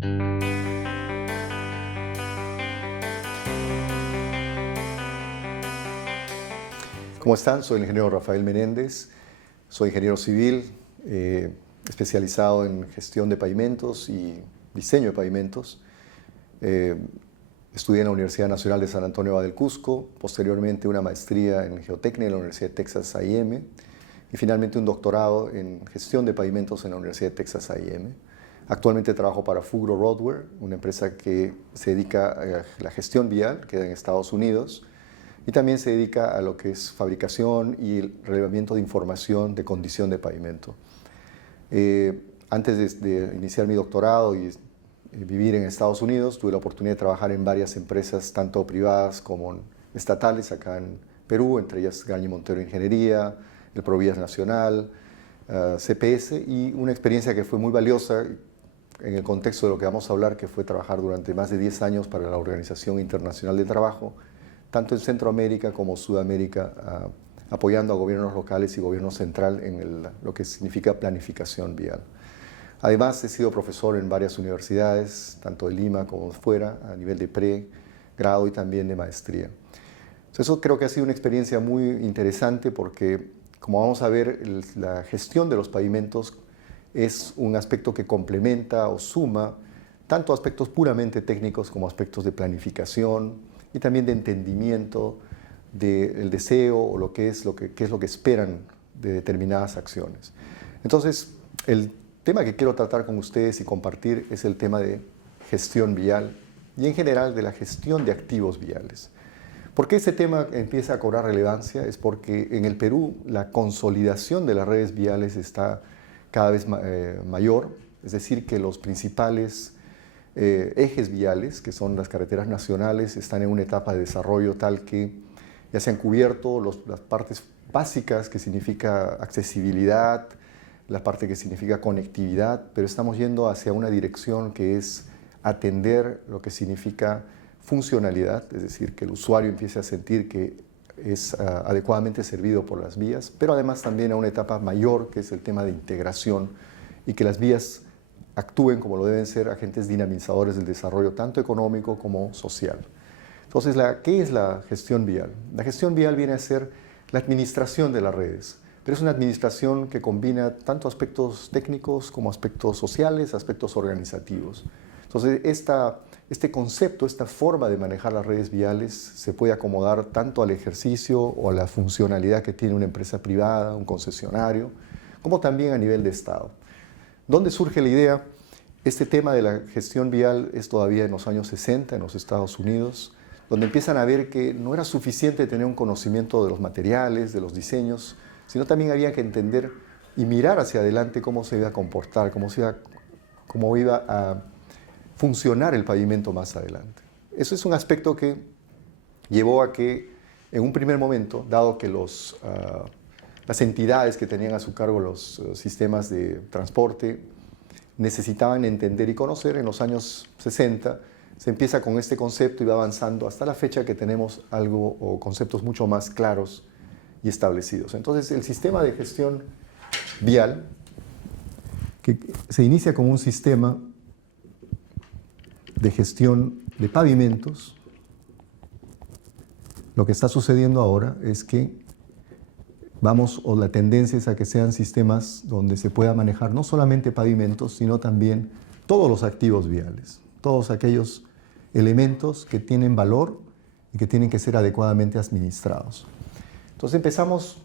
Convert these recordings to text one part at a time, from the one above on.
¿Cómo están? Soy el ingeniero Rafael Menéndez, soy ingeniero civil, especializado en gestión de pavimentos y diseño de pavimentos. Estudié en la Universidad Nacional de San Antonio Abad del Cusco, posteriormente una maestría en geotecnia en la Universidad de Texas A&M y finalmente un doctorado en gestión de pavimentos en la Universidad de Texas A&M. Actualmente trabajo para Fugro Roadware, una empresa que se dedica a la gestión vial, queda en Estados Unidos, y también se dedica a lo que es fabricación y el relevamiento de información de condición de pavimento. Antes de iniciar mi doctorado y vivir en Estados Unidos, tuve la oportunidad de trabajar en varias empresas, tanto privadas como estatales, acá en Perú, entre ellas Gañi Montero Ingeniería, el Provías Nacional, CPS, y una experiencia que fue muy valiosa en el contexto de lo que vamos a hablar, que fue trabajar durante más de 10 años para la Organización Internacional del Trabajo, tanto en Centroamérica como Sudamérica, apoyando a gobiernos locales y gobierno central en lo que significa planificación vial. Además, he sido profesor en varias universidades, tanto de Lima como fuera, a nivel de pregrado y también de maestría. Entonces, eso creo que ha sido una experiencia muy interesante porque, como vamos a ver, la gestión de los pavimentos es un aspecto que complementa o suma tanto aspectos puramente técnicos como aspectos de planificación y también de entendimiento del deseo o qué es lo que esperan de determinadas acciones. Entonces, el tema que quiero tratar con ustedes y compartir es el tema de gestión vial y en general de la gestión de activos viales. ¿Por qué este tema empieza a cobrar relevancia? Es porque en el Perú la consolidación de las redes viales está cada vez mayor, es decir, que los principales ejes viales, que son las carreteras nacionales, están en una etapa de desarrollo tal que ya se han cubierto las partes básicas que significa accesibilidad, la parte que significa conectividad, pero estamos yendo hacia una dirección que es atender lo que significa funcionalidad, es decir, que el usuario empiece a sentir que es adecuadamente servido por las vías, pero además también a una etapa mayor, que es el tema de integración y que las vías actúen como lo deben ser agentes dinamizadores del desarrollo tanto económico como social. Entonces, ¿qué es la gestión vial? La gestión vial viene a ser la administración de las redes, pero es una administración que combina tanto aspectos técnicos como aspectos sociales, aspectos organizativos. Entonces, este concepto, esta forma de manejar las redes viales se puede acomodar tanto al ejercicio o a la funcionalidad que tiene una empresa privada, un concesionario, como también a nivel de Estado. ¿Dónde surge la idea? Este tema de la gestión vial es todavía en los años 60 en los Estados Unidos, donde empiezan a ver que no era suficiente tener un conocimiento de los materiales, de los diseños, sino también había que entender y mirar hacia adelante cómo se iba a comportar, cómo iba a funcionar el pavimento más adelante. Eso es un aspecto que llevó a que, en un primer momento, dado que las entidades que tenían a su cargo los sistemas de transporte necesitaban entender y conocer, en los años 60 se empieza con este concepto y va avanzando hasta la fecha que tenemos algo o conceptos mucho más claros y establecidos. Entonces, el sistema de gestión vial, que se inicia como un sistema de gestión de pavimentos, lo que está sucediendo ahora es que la tendencia es a que sean sistemas donde se pueda manejar no solamente pavimentos, sino también todos los activos viales, todos aquellos elementos que tienen valor y que tienen que ser adecuadamente administrados. Entonces empezamos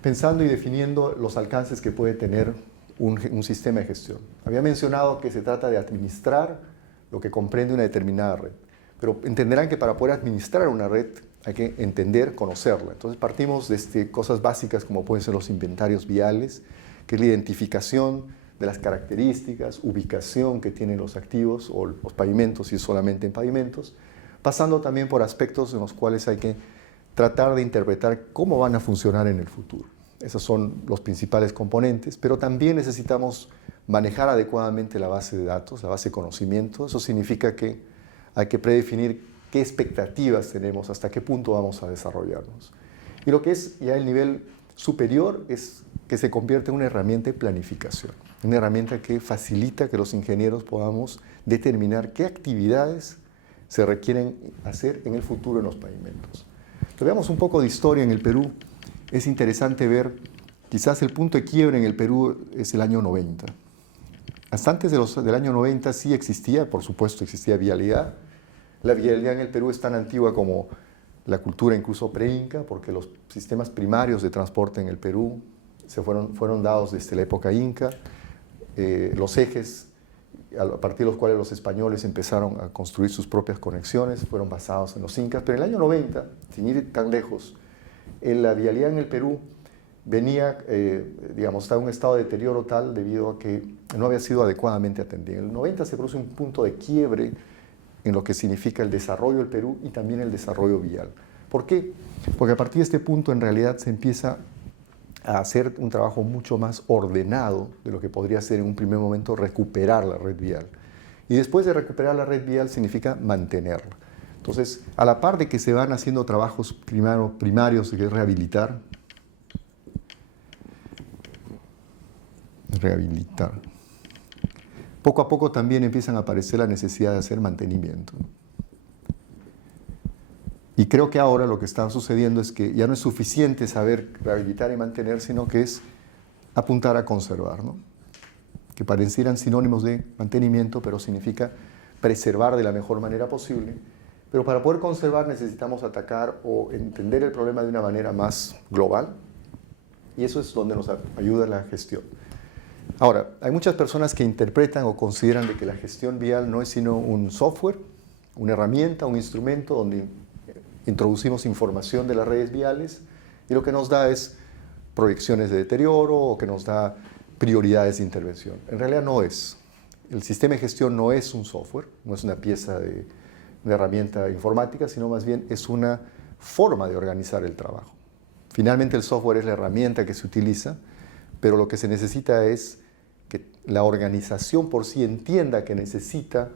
pensando y definiendo los alcances que puede tener un sistema de gestión. Había mencionado que se trata de administrar lo que comprende una determinada red, pero entenderán que para poder administrar una red hay que entender, conocerla. Entonces partimos de cosas básicas como pueden ser los inventarios viales, que es la identificación de las características, ubicación que tienen los activos o los pavimentos, si es solamente en pavimentos, pasando también por aspectos en los cuales hay que tratar de interpretar cómo van a funcionar en el futuro. Esos son los principales componentes, pero también necesitamos manejar adecuadamente la base de datos, la base de conocimiento. Eso significa que hay que predefinir qué expectativas tenemos, hasta qué punto vamos a desarrollarnos. Y lo que es ya el nivel superior es que se convierte en una herramienta de planificación. una herramienta que facilita que los ingenieros podamos determinar qué actividades se requieren hacer en el futuro en los pavimentos. Entonces, veamos un poco de historia en el Perú. Es interesante ver, quizás el punto de quiebre en el Perú es el año 90. Hasta antes del año 90 sí existía, por supuesto, existía vialidad. La vialidad en el Perú es tan antigua como la cultura incluso pre-inca, porque los sistemas primarios de transporte en el Perú fueron dados desde la época inca. Los ejes a partir de los cuales los españoles empezaron a construir sus propias conexiones fueron basados en los incas. Pero en el año 90, sin ir tan lejos, la vialidad en el Perú venía, estaba en un estado de deterioro tal debido a que no había sido adecuadamente atendida. En el 90 se produce un punto de quiebre en lo que significa el desarrollo del Perú y también el desarrollo vial. ¿Por qué? Porque a partir de este punto en realidad se empieza a hacer un trabajo mucho más ordenado de lo que podría ser en un primer momento recuperar la red vial. Y después de recuperar la red vial significa mantenerla. Entonces, a la par de que se van haciendo trabajos primarios, que es rehabilitar, poco a poco también empiezan a aparecer la necesidad de hacer mantenimiento. Y creo que ahora lo que está sucediendo es que ya no es suficiente saber rehabilitar y mantener, sino que es apuntar a conservar, ¿no? Que parecieran sinónimos de mantenimiento, pero significa preservar de la mejor manera posible. Pero para poder conservar necesitamos atacar o entender el problema de una manera más global, y eso es donde nos ayuda la gestión. Ahora, hay muchas personas que interpretan o consideran de que la gestión vial no es sino un software, una herramienta, un instrumento donde introducimos información de las redes viales y lo que nos da es proyecciones de deterioro o que nos da prioridades de intervención. En realidad no es. El sistema de gestión no es un software, no es una pieza de herramienta informática, sino más bien es una forma de organizar el trabajo. Finalmente el software es la herramienta que se utiliza, pero lo que se necesita es que la organización por sí entienda que necesita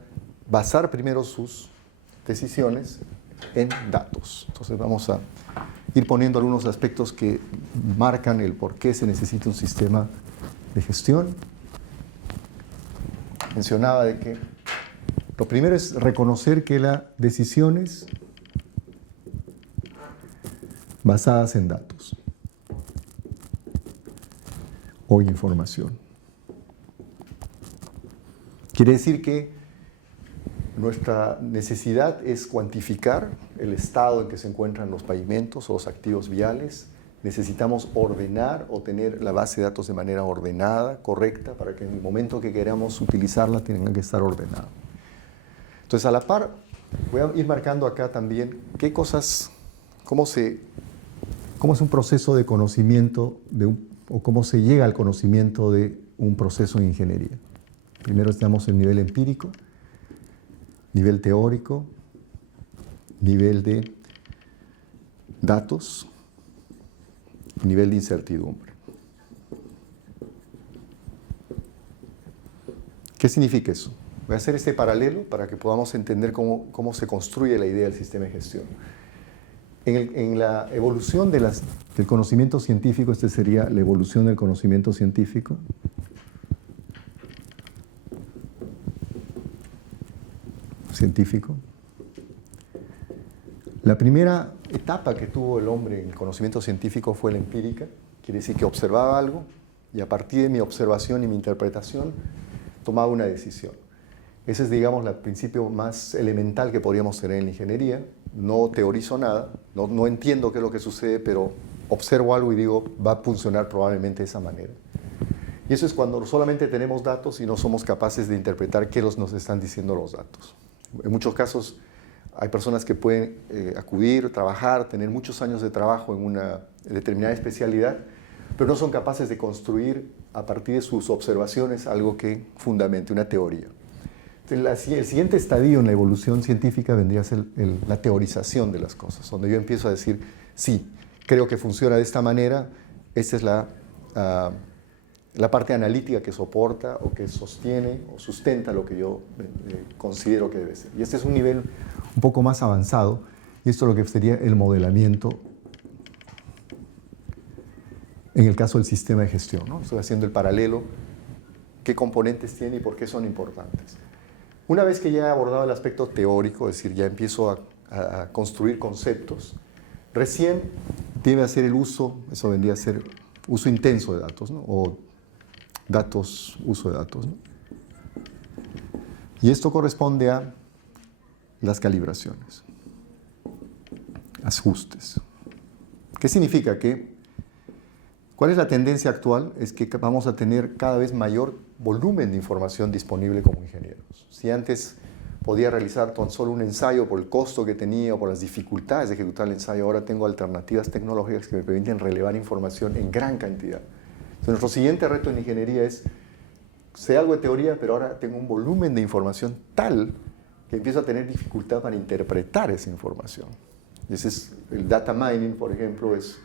basar primero sus decisiones en datos. Entonces vamos a ir poniendo algunos aspectos que marcan el por qué se necesita un sistema de gestión. Mencionaba de que lo primero es reconocer que las decisiones basadas en datos o información. Quiere decir que nuestra necesidad es cuantificar el estado en que se encuentran los pavimentos o los activos viales. Necesitamos ordenar o tener la base de datos de manera ordenada, correcta, para que en el momento que queramos utilizarla tenga que estar ordenada. Entonces, a la par, voy a ir marcando acá también qué cosas, cómo es un proceso de conocimiento o cómo se llega al conocimiento de un proceso de ingeniería. Primero estamos en el nivel empírico, nivel teórico, nivel de datos, nivel de incertidumbre. ¿Qué significa eso? Voy a hacer este paralelo para que podamos entender cómo se construye la idea del sistema de gestión. En la evolución del conocimiento científico, esta sería la evolución del conocimiento científico. La primera etapa que tuvo el hombre en el conocimiento científico fue la empírica, quiere decir que observaba algo y a partir de mi observación y mi interpretación tomaba una decisión. Ese es, digamos, el principio más elemental que podríamos tener en la ingeniería. No teorizo nada, no entiendo qué es lo que sucede, pero observo algo y digo, va a funcionar probablemente de esa manera. Y eso es cuando solamente tenemos datos y no somos capaces de interpretar qué nos están diciendo los datos. En muchos casos hay personas que pueden acudir, trabajar, tener muchos años de trabajo en una determinada especialidad, pero no son capaces de construir a partir de sus observaciones algo que fundamente una teoría. Entonces, el siguiente estadio en la evolución científica vendría a ser la teorización de las cosas, donde yo empiezo a decir, sí, creo que funciona de esta manera, esta es la parte analítica que soporta o que sostiene o sustenta lo que yo considero que debe ser. Y este es un nivel un poco más avanzado, y esto es lo que sería el modelamiento en el caso del sistema de gestión, ¿no? Estoy haciendo el paralelo qué componentes tiene y por qué son importantes. Una vez que ya he abordado el aspecto teórico, es decir, ya empiezo a construir conceptos, recién debe hacer el uso, eso vendría a ser uso intenso de datos, ¿no? O uso de datos, ¿no? Y esto corresponde a las calibraciones, ajustes. ¿Qué significa? ¿Cuál es la tendencia actual? Es que vamos a tener cada vez mayor volumen de información disponible como ingenieros. Si antes podía realizar tan solo un ensayo por el costo que tenía o por las dificultades de ejecutar el ensayo, ahora tengo alternativas tecnológicas que me permiten relevar información en gran cantidad. Entonces, nuestro siguiente reto en ingeniería es, sé algo de teoría, pero ahora tengo un volumen de información tal que empiezo a tener dificultad para interpretar esa información. Y ese es el data mining, por ejemplo, es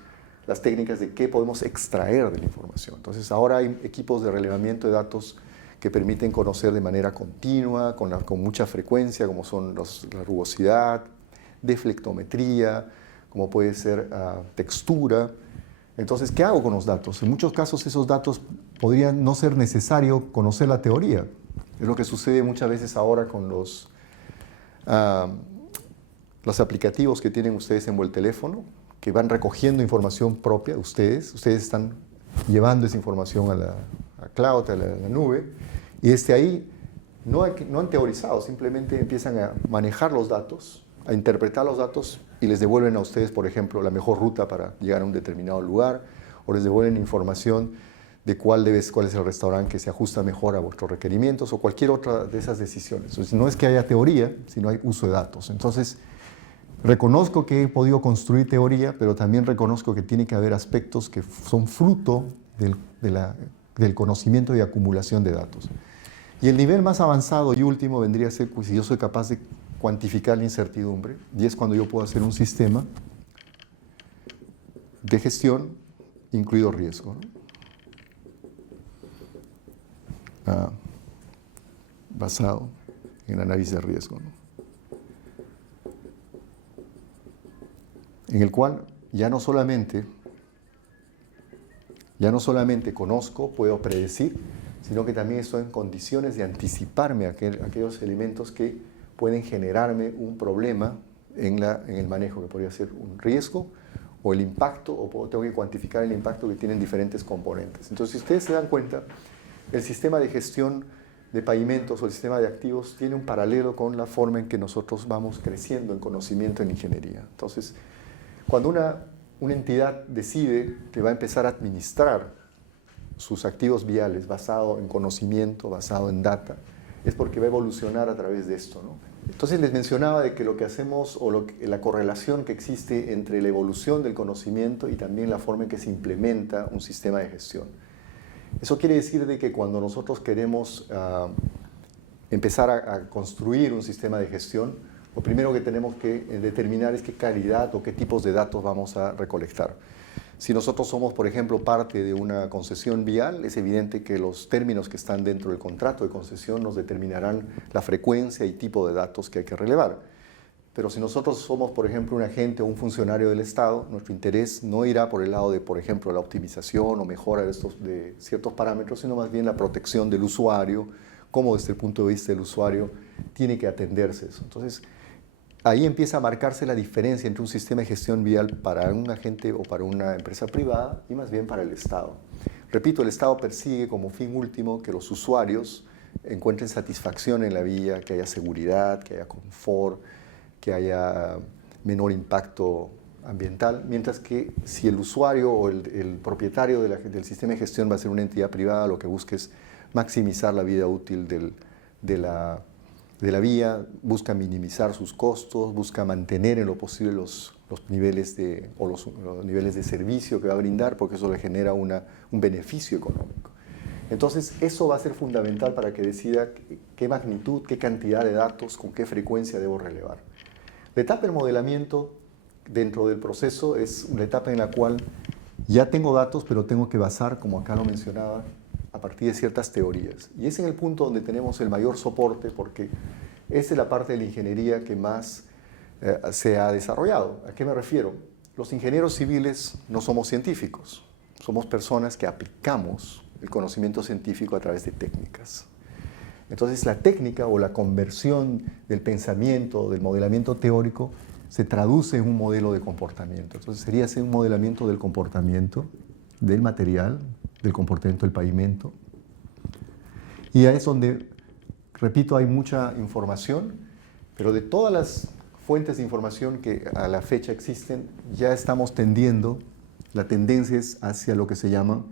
las técnicas de qué podemos extraer de la información. Entonces, ahora hay equipos de relevamiento de datos que permiten conocer de manera continua, con mucha frecuencia, como son la rugosidad, deflectometría, como puede ser textura. Entonces, ¿qué hago con los datos? En muchos casos esos datos podrían no ser necesario conocer la teoría. Es lo que sucede muchas veces ahora con los aplicativos que tienen ustedes en el teléfono, que van recogiendo información propia de ustedes. Ustedes están llevando esa información a la cloud, a la nube, y desde ahí no han teorizado, simplemente empiezan a manejar los datos, a interpretar los datos y les devuelven a ustedes, por ejemplo, la mejor ruta para llegar a un determinado lugar, o les devuelven información de cuál es el restaurante que se ajusta mejor a vuestros requerimientos o cualquier otra de esas decisiones. Entonces, no es que haya teoría, sino hay uso de datos. Entonces, reconozco que he podido construir teoría, pero también reconozco que tiene que haber aspectos que son fruto del conocimiento y acumulación de datos. Y el nivel más avanzado y último vendría a ser si yo soy capaz de cuantificar la incertidumbre, y es cuando yo puedo hacer un sistema de gestión, incluido riesgo, ¿no? Basado en análisis de riesgo, ¿no? En el cual ya no solamente conozco, puedo predecir, sino que también estoy en condiciones de anticiparme a aquellos elementos que pueden generarme un problema en el manejo, que podría ser un riesgo o el impacto, o tengo que cuantificar el impacto que tienen diferentes componentes. Entonces, si ustedes se dan cuenta, el sistema de gestión de pavimentos o el sistema de activos tiene un paralelo con la forma en que nosotros vamos creciendo en conocimiento en ingeniería. Entonces, cuando una entidad decide que va a empezar a administrar sus activos viales basado en conocimiento, basado en data, es porque va a evolucionar a través de esto, ¿no? Entonces les mencionaba de que lo que hacemos o la correlación que existe entre la evolución del conocimiento y también la forma en que se implementa un sistema de gestión. Eso quiere decir de que cuando nosotros queremos empezar a construir un sistema de gestión, lo primero que tenemos que determinar es qué calidad o qué tipos de datos vamos a recolectar. Si nosotros somos, por ejemplo, parte de una concesión vial, es evidente que los términos que están dentro del contrato de concesión nos determinarán la frecuencia y tipo de datos que hay que relevar. Pero si nosotros somos, por ejemplo, un agente o un funcionario del Estado, nuestro interés no irá por el lado de, por ejemplo, la optimización o mejora de ciertos parámetros, sino más bien la protección del usuario, cómo desde el punto de vista del usuario tiene que atenderse eso. Entonces, ahí empieza a marcarse la diferencia entre un sistema de gestión vial para un agente o para una empresa privada y más bien para el Estado. Repito, el Estado persigue como fin último que los usuarios encuentren satisfacción en la vía, que haya seguridad, que haya confort, que haya menor impacto ambiental, mientras que si el usuario o el propietario del sistema de gestión va a ser una entidad privada, lo que busca es maximizar la vida útil de la vía, busca minimizar sus costos, busca mantener en lo posible los niveles los niveles de servicio que va a brindar, porque eso le genera un beneficio económico. Entonces, eso va a ser fundamental para que decida qué magnitud, qué cantidad de datos, con qué frecuencia debo relevar. La etapa del modelamiento dentro del proceso es una etapa en la cual ya tengo datos, pero tengo que basar, como acá lo mencionaba, a partir de ciertas teorías. Y es en el punto donde tenemos el mayor soporte, porque esa es la parte de la ingeniería que más se ha desarrollado. ¿A qué me refiero? Los ingenieros civiles no somos científicos, somos personas que aplicamos el conocimiento científico a través de técnicas. Entonces la técnica o la conversión del pensamiento, del modelamiento teórico, se traduce en un modelo de comportamiento. Entonces sería hacer un modelamiento del comportamiento, del material, del comportamiento del pavimento. Y ahí es donde, repito, hay mucha información, pero de todas las fuentes de información que a la fecha existen, ya estamos tendiendo, la tendencia es hacia lo que se llaman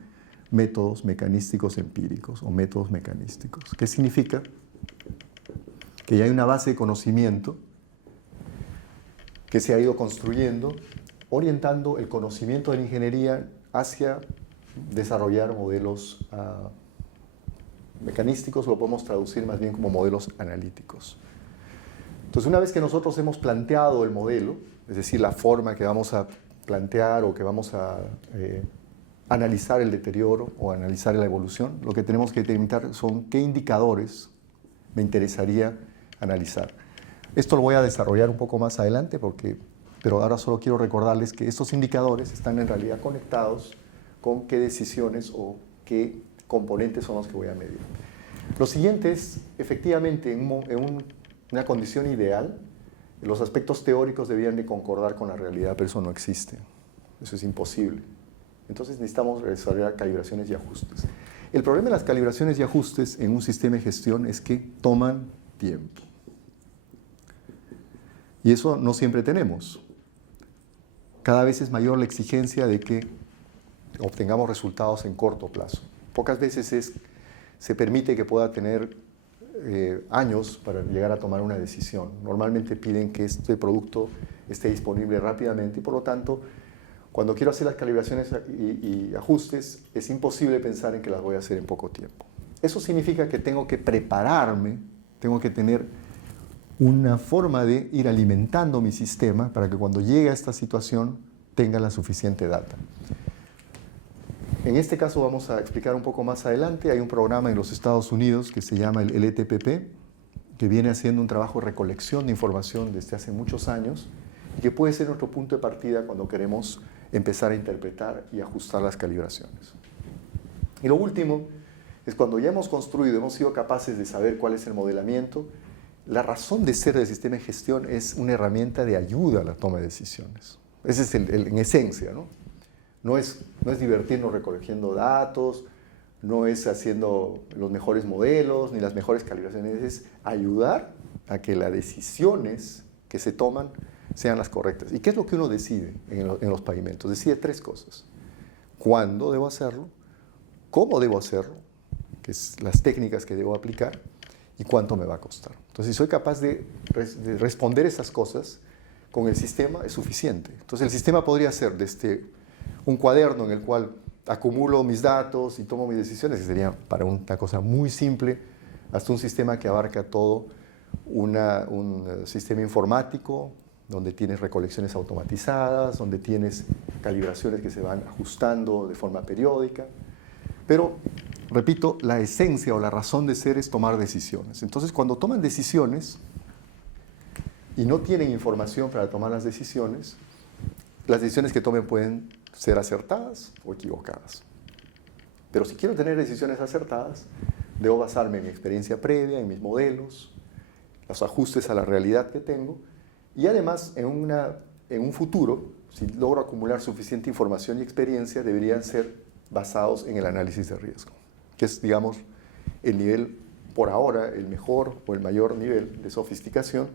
métodos mecanísticos empíricos o métodos mecanísticos. ¿Qué significa? Que ya hay una base de conocimiento que se ha ido construyendo, orientando el conocimiento de la ingeniería hacia desarrollar modelos mecanísticos, lo podemos traducir más bien como modelos analíticos. Entonces, una vez que nosotros hemos planteado el modelo, es decir, la forma que vamos a plantear o que vamos a analizar el deterioro o analizar la evolución, lo que tenemos que determinar son qué indicadores me interesaría analizar. Esto lo voy a desarrollar un poco más adelante, pero ahora solo quiero recordarles que estos indicadores están en realidad conectados con qué decisiones o qué componentes son los que voy a medir. Lo siguiente es, efectivamente, en una condición ideal, los aspectos teóricos debían de concordar con la realidad, pero eso no existe. Eso es imposible. Entonces necesitamos desarrollar calibraciones y ajustes. El problema de las calibraciones y ajustes en un sistema de gestión es que toman tiempo. Y eso no siempre tenemos. Cada vez es mayor la exigencia de que obtengamos resultados en corto plazo. Pocas veces se permite que pueda tener años para llegar a tomar una decisión. Normalmente piden que este producto esté disponible rápidamente y por lo tanto, cuando quiero hacer las calibraciones y ajustes, es imposible pensar en que las voy a hacer en poco tiempo. Eso significa que tengo que prepararme, tengo que tener una forma de ir alimentando mi sistema para que cuando llegue a esta situación tenga la suficiente data. En este caso vamos a explicar un poco más adelante. Hay un programa en los Estados Unidos que se llama el LTPP, que viene haciendo un trabajo de recolección de información desde hace muchos años y que puede ser nuestro punto de partida cuando queremos empezar a interpretar y ajustar las calibraciones. Y lo último es cuando ya hemos construido, hemos sido capaces de saber cuál es el modelamiento, la razón de ser del sistema de gestión es una herramienta de ayuda a la toma de decisiones. Ese es en esencia, ¿no? No es divertirnos recogiendo datos, no es haciendo los mejores modelos ni las mejores calibraciones, es ayudar a que las decisiones que se toman sean las correctas. ¿Y qué es lo que uno decide en los pavimentos? Decide tres cosas. ¿Cuándo debo hacerlo? ¿Cómo debo hacerlo? Que es las técnicas que debo aplicar. ¿Y cuánto me va a costar? Entonces, si soy capaz de responder esas cosas con el sistema, es suficiente. Entonces, el sistema podría ser desde un cuaderno en el cual acumulo mis datos y tomo mis decisiones, que sería para una cosa muy simple, hasta un sistema que abarca todo, un sistema informático, donde tienes recolecciones automatizadas, donde tienes calibraciones que se van ajustando de forma periódica. Pero, repito, la esencia o la razón de ser es tomar decisiones. Entonces, cuando toman decisiones y no tienen información para tomar las decisiones que tomen pueden ser acertadas o equivocadas. Pero si quiero tener decisiones acertadas, debo basarme en mi experiencia previa, en mis modelos, los ajustes a la realidad que tengo, y además, en un futuro, si logro acumular suficiente información y experiencia, deberían ser basados en el análisis de riesgo, que es, digamos, el nivel, por ahora, el mejor o el mayor nivel de sofisticación,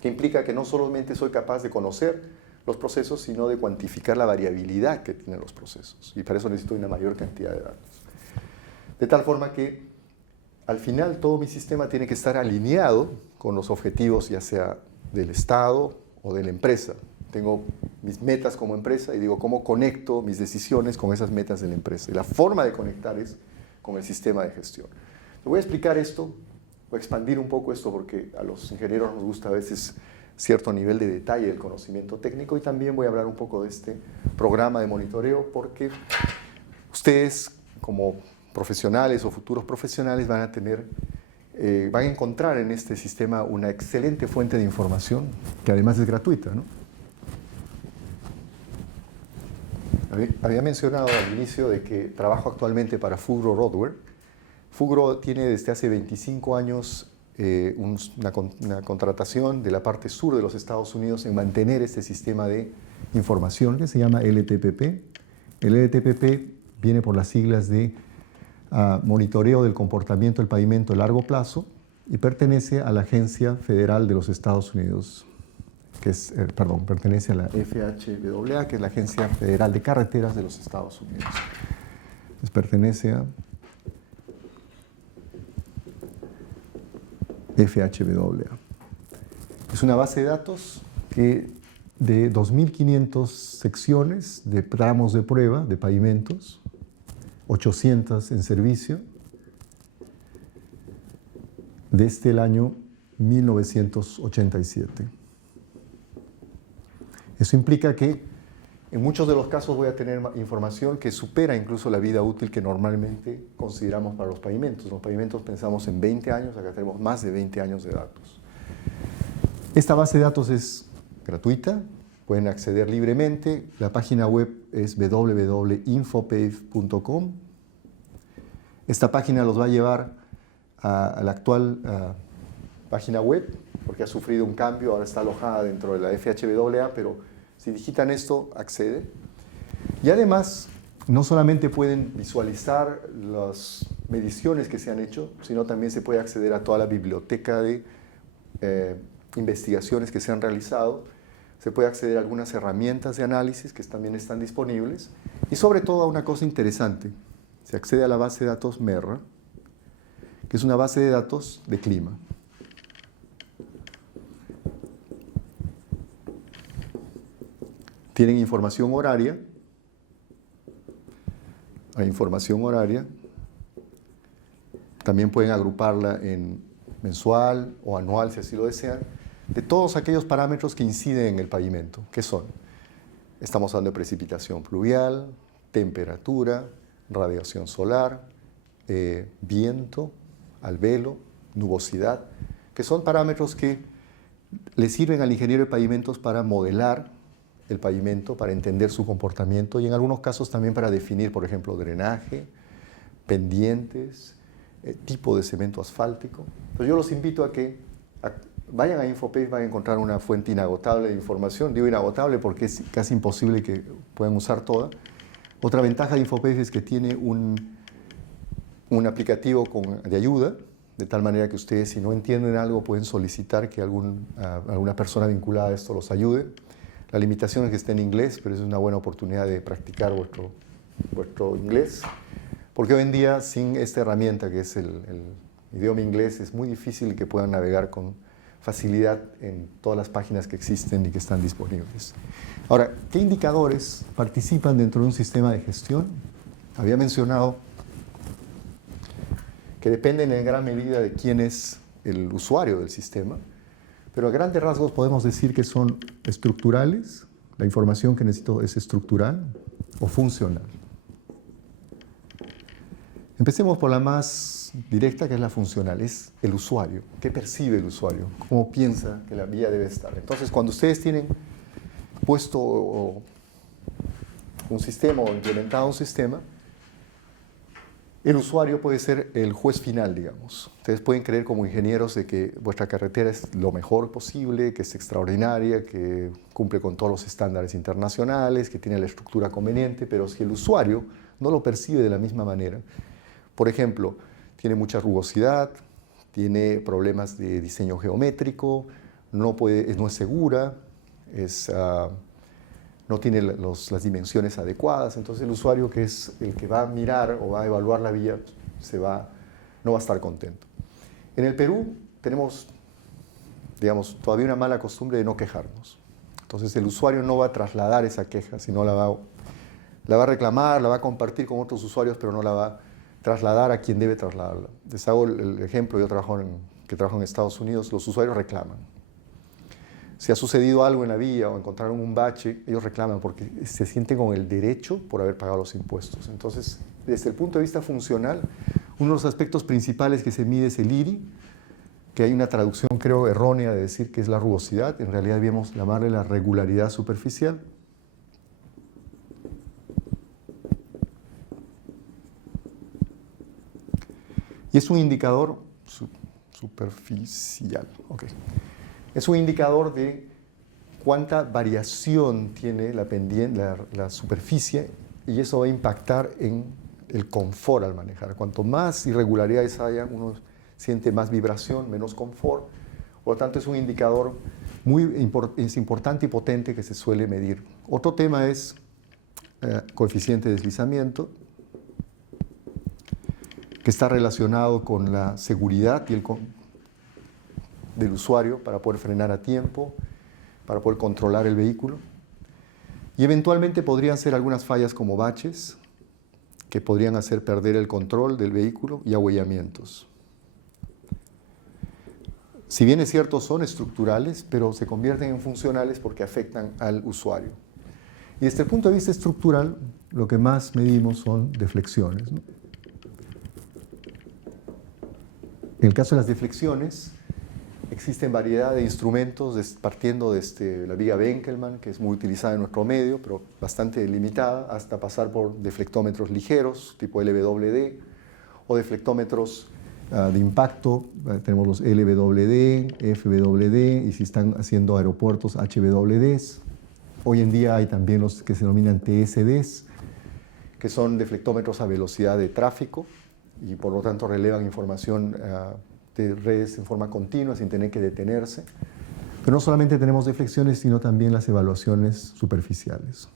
que implica que no solamente soy capaz de conocer los procesos, sino de cuantificar la variabilidad que tienen los procesos. Y para eso necesito una mayor cantidad de datos. De tal forma que, al final, todo mi sistema tiene que estar alineado con los objetivos, ya sea del Estado o de la empresa. Tengo mis metas como empresa y digo, ¿cómo conecto mis decisiones con esas metas de la empresa? Y la forma de conectar es con el sistema de gestión. Te voy a explicar esto, voy a expandir un poco esto porque a los ingenieros nos gusta a veces cierto nivel de detalle del conocimiento técnico y también voy a hablar un poco de este programa de monitoreo porque ustedes como profesionales o futuros profesionales van a encontrar en este sistema una excelente fuente de información que además es gratuita, ¿no? Había mencionado al inicio de que trabajo actualmente para Fugro Roadwear. Fugro tiene desde hace 25 años una contratación de la parte sur de los Estados Unidos en mantener este sistema de información que se llama LTPP. El LTPP viene por las siglas de Monitoreo del Comportamiento del Pavimento a Largo Plazo y pertenece a la Agencia Federal de los Estados Unidos, pertenece a la FHWA, que es la Agencia Federal de Carreteras de los Estados Unidos. Entonces, pertenece a FHWA. Es una base de datos de 2.500 secciones de tramos de prueba de pavimentos, 800 en servicio, desde el año 1987. Eso implica que en muchos de los casos voy a tener información que supera incluso la vida útil que normalmente consideramos para los pavimentos. Los pavimentos pensamos en 20 años, acá tenemos más de 20 años de datos. Esta base de datos es gratuita, pueden acceder libremente. La página web es www.infopave.com. Esta página los va a llevar a la actual página web, porque ha sufrido un cambio, ahora está alojada dentro de la FHWA, pero si digitan esto, accede. Y además, no solamente pueden visualizar las mediciones que se han hecho, sino también se puede acceder a toda la biblioteca de investigaciones que se han realizado. Se puede acceder a algunas herramientas de análisis que también están disponibles. Y sobre todo a una cosa interesante, se accede a la base de datos MERRA, que es una base de datos de clima. Tienen información horaria. Hay información horaria. También pueden agruparla en mensual o anual, si así lo desean, de todos aquellos parámetros que inciden en el pavimento. ¿Qué son? Estamos hablando de precipitación pluvial, temperatura, radiación solar, viento, alvelo, nubosidad, que son parámetros que le sirven al ingeniero de pavimentos para modelar el pavimento, para entender su comportamiento y en algunos casos también para definir, por ejemplo, drenaje, pendientes, tipo de cemento asfáltico. Entonces yo los invito a que vayan a Infopave, van a encontrar una fuente inagotable de información. Digo inagotable porque es casi imposible que puedan usar toda. Otra ventaja de Infopave es que tiene un aplicativo de ayuda, de tal manera que ustedes, si no entienden algo, pueden solicitar que alguna persona vinculada a esto los ayude. La limitación es que esté en inglés, pero es una buena oportunidad de practicar vuestro inglés, porque hoy en día sin esta herramienta que es el idioma inglés es muy difícil que puedan navegar con facilidad en todas las páginas que existen y que están disponibles. Ahora, ¿qué indicadores participan dentro de un sistema de gestión? Había mencionado que dependen en gran medida de quién es el usuario del sistema, pero a grandes rasgos podemos decir que son estructurales, la información que necesito es estructural o funcional. Empecemos por la más directa, que es la funcional, es el usuario. ¿Qué percibe el usuario? ¿Cómo piensa que la vía debe estar? Entonces, cuando ustedes tienen puesto un sistema o implementado un sistema, el usuario puede ser el juez final, digamos. Ustedes pueden creer como ingenieros de que vuestra carretera es lo mejor posible, que es extraordinaria, que cumple con todos los estándares internacionales, que tiene la estructura conveniente, pero si el usuario no lo percibe de la misma manera, por ejemplo, tiene mucha rugosidad, tiene problemas de diseño geométrico, no es segura, no tiene las dimensiones adecuadas, entonces el usuario, que es el que va a mirar o va a evaluar la vía, no va a estar contento. En el Perú tenemos, digamos, todavía una mala costumbre de no quejarnos. Entonces el usuario no va a trasladar esa queja, sino la va a reclamar, la va a compartir con otros usuarios, pero no la va a trasladar a quien debe trasladarla. Les hago el ejemplo, yo trabajo en Estados Unidos, los usuarios reclaman. Si ha sucedido algo en la vía o encontraron un bache, ellos reclaman porque se sienten con el derecho por haber pagado los impuestos. Entonces, desde el punto de vista funcional, uno de los aspectos principales que se mide es el IRI, que hay una traducción, creo, errónea de decir que es la rugosidad. En realidad debíamos llamarle la regularidad superficial. Y es un indicador superficial. Okay. Es un indicador de cuánta variación tiene la superficie, y eso va a impactar en el confort al manejar. Cuanto más irregularidades haya, uno siente más vibración, menos confort. Por lo tanto, es un indicador es importante y potente que se suele medir. Otro tema es coeficiente de deslizamiento, que está relacionado con la seguridad del usuario para poder frenar a tiempo, para poder controlar el vehículo. Y eventualmente podrían ser algunas fallas como baches, que podrían hacer perder el control del vehículo, y ahuellamientos. Si bien es cierto, son estructurales, pero se convierten en funcionales porque afectan al usuario. Y desde el punto de vista estructural, lo que más medimos son deflexiones, ¿no? En el caso de las deflexiones, existen variedad de instrumentos, partiendo desde la viga Benkelman, que es muy utilizada en nuestro medio, pero bastante limitada, hasta pasar por deflectómetros ligeros, tipo LWD, o deflectómetros de impacto. Tenemos los LWD, FWD, y si están haciendo aeropuertos, HWDs. Hoy en día hay también los que se denominan TSDs, que son deflectómetros a velocidad de tráfico, y por lo tanto relevan información de redes en forma continua sin tener que detenerse. Pero no solamente tenemos deflexiones, sino también las evaluaciones superficiales.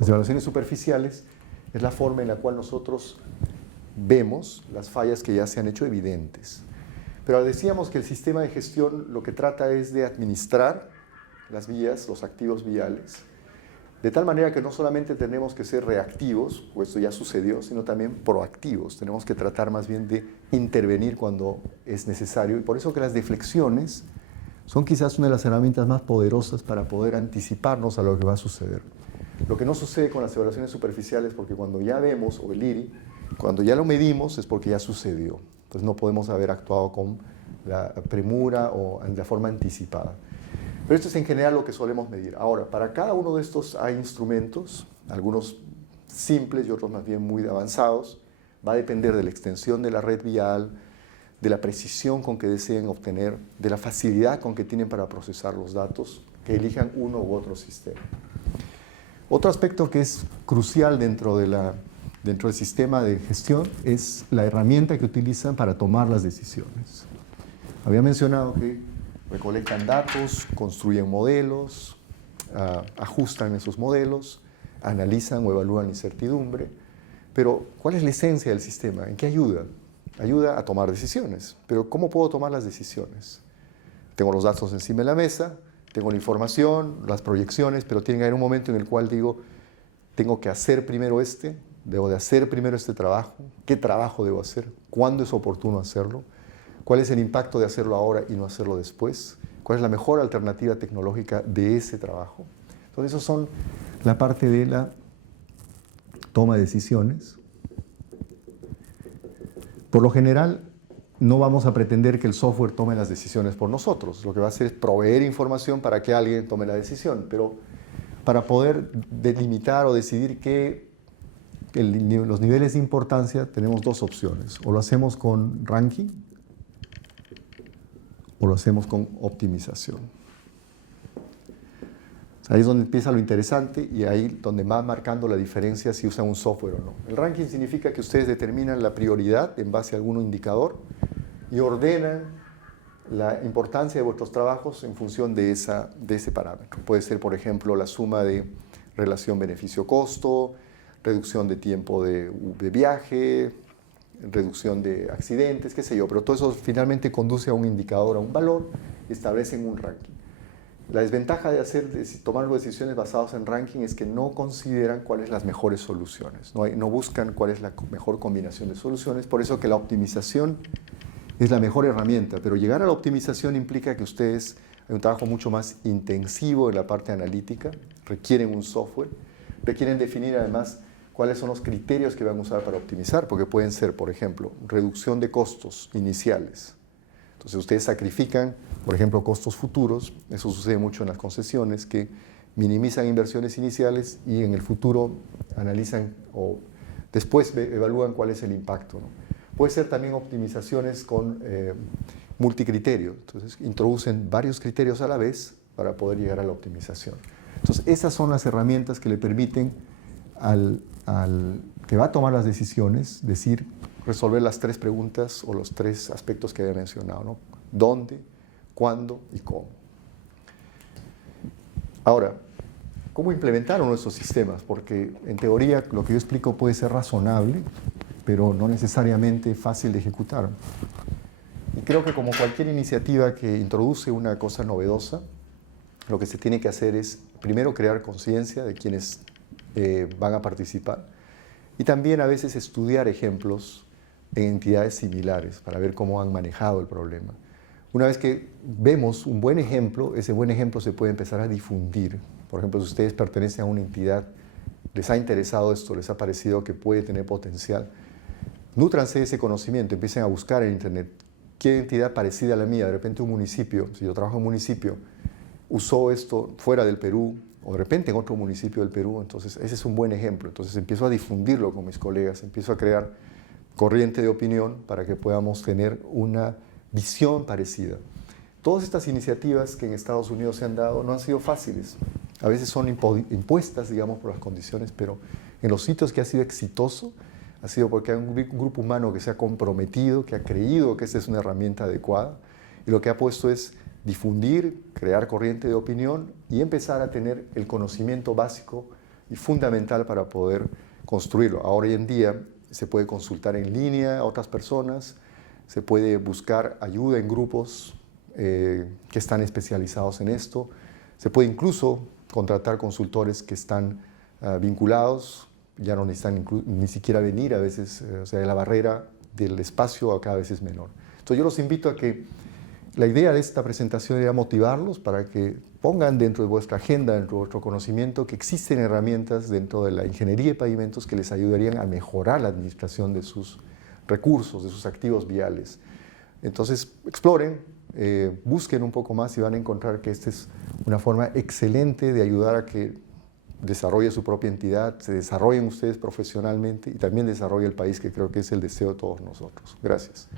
Las evaluaciones superficiales es la forma en la cual nosotros vemos las fallas que ya se han hecho evidentes. Pero decíamos que el sistema de gestión lo que trata es de administrar las vías, los activos viales, de tal manera que no solamente tenemos que ser reactivos, pues esto ya sucedió, sino también proactivos. Tenemos que tratar más bien de intervenir cuando es necesario, y por eso que las deflexiones son quizás una de las herramientas más poderosas para poder anticiparnos a lo que va a suceder. Lo que no sucede con las evaluaciones superficiales, porque cuando ya vemos, o el IRI, cuando ya lo medimos es porque ya sucedió. Entonces no podemos haber actuado con la premura o de la forma anticipada. Pero esto es en general lo que solemos medir. Ahora, para cada uno de estos hay instrumentos, algunos simples y otros más bien muy avanzados. Va a depender de la extensión de la red vial, de la precisión con que deseen obtener, de la facilidad con que tienen para procesar los datos, que elijan uno u otro sistema. Otro aspecto que es crucial dentro del sistema de gestión es la herramienta que utilizan para tomar las decisiones. Había mencionado que recolectan datos, construyen modelos, ajustan esos modelos, analizan o evalúan la incertidumbre. Pero, ¿cuál es la esencia del sistema? ¿En qué ayuda? Ayuda a tomar decisiones. Pero, ¿cómo puedo tomar las decisiones? Tengo los datos encima de la mesa, tengo la información, las proyecciones, pero tiene que haber un momento en el cual digo, tengo que hacer primero debo de hacer primero este trabajo, ¿qué trabajo debo hacer? ¿Cuándo es oportuno hacerlo? ¿Cuál es el impacto de hacerlo ahora y no hacerlo después? ¿Cuál es la mejor alternativa tecnológica de ese trabajo? Entonces, esos son la parte de la toma de decisiones. Por lo general, no vamos a pretender que el software tome las decisiones por nosotros. Lo que va a hacer es proveer información para que alguien tome la decisión. Pero para poder delimitar o decidir los niveles de importancia, tenemos dos opciones. O lo hacemos con ranking, o lo hacemos con optimización. Ahí es donde empieza lo interesante, y ahí donde va marcando la diferencia si usan un software o no. El ranking significa que ustedes determinan la prioridad en base a algún indicador y ordenan la importancia de vuestros trabajos en función de ese parámetro. Puede ser, por ejemplo, la suma de relación beneficio-costo, reducción de tiempo de viaje, reducción de accidentes, qué sé yo, pero todo eso finalmente conduce a un indicador, a un valor, y establecen un ranking. La desventaja de tomar decisiones basadas en ranking es que no consideran cuáles son las mejores soluciones, no buscan cuál es la mejor combinación de soluciones, por eso que la optimización es la mejor herramienta, pero llegar a la optimización implica que ustedes hay un trabajo mucho más intensivo en la parte analítica, requieren un software, requieren definir además cuáles son los criterios que van a usar para optimizar, porque pueden ser, por ejemplo, reducción de costos iniciales. Entonces ustedes sacrifican, por ejemplo, costos futuros. Eso sucede mucho en las concesiones, que minimizan inversiones iniciales y en el futuro analizan o después evalúan cuál es el impacto, ¿no? Puede ser también optimizaciones con multicriterio. Entonces, introducen varios criterios a la vez para poder llegar a la optimización. Entonces, esas son las herramientas que le permiten al que va a tomar las decisiones resolver las 3 preguntas o los 3 aspectos que había mencionado, ¿no? ¿Dónde, cuándo y cómo? Ahora, ¿cómo implementaron nuestros sistemas? Porque en teoría lo que yo explico puede ser razonable, pero no necesariamente fácil de ejecutar. Y creo que como cualquier iniciativa que introduce una cosa novedosa, lo que se tiene que hacer es primero crear conciencia de quienes van a participar y también a veces estudiar ejemplos en entidades similares para ver cómo han manejado el problema. Una vez que vemos un buen ejemplo, ese buen ejemplo se puede empezar a difundir. Por ejemplo, si ustedes pertenecen a una entidad, les ha interesado esto, les ha parecido que puede tener potencial, nútranse de ese conocimiento, empiecen a buscar en internet qué entidad parecida a la mía, de repente un municipio, si yo trabajo en un municipio, usó esto fuera del Perú o de repente en otro municipio del Perú, entonces ese es un buen ejemplo. Entonces empiezo a difundirlo con mis colegas, empiezo a crear corriente de opinión para que podamos tener una visión parecida. Todas estas iniciativas que en Estados Unidos se han dado no han sido fáciles. A veces son impuestas, digamos, por las condiciones, pero en los sitios que ha sido exitoso, ha sido porque hay un grupo humano que se ha comprometido, que ha creído que esta es una herramienta adecuada, y lo que ha puesto es difundir, crear corriente de opinión y empezar a tener el conocimiento básico y fundamental para poder construirlo. Ahora, hoy en día se puede consultar en línea a otras personas, se puede buscar ayuda en grupos que están especializados en esto, se puede incluso contratar consultores que están vinculados, ya no necesitan ni siquiera venir a veces, o sea, la barrera del espacio cada vez es menor. Entonces yo los invito a que la idea de esta presentación era motivarlos para que pongan dentro de vuestra agenda, dentro de vuestro conocimiento, que existen herramientas dentro de la ingeniería de pavimentos que les ayudarían a mejorar la administración de sus recursos, de sus activos viales. Entonces, exploren, busquen un poco más y van a encontrar que esta es una forma excelente de ayudar a que desarrolle su propia entidad, se desarrollen ustedes profesionalmente y también desarrolle el país, que creo que es el deseo de todos nosotros. Gracias.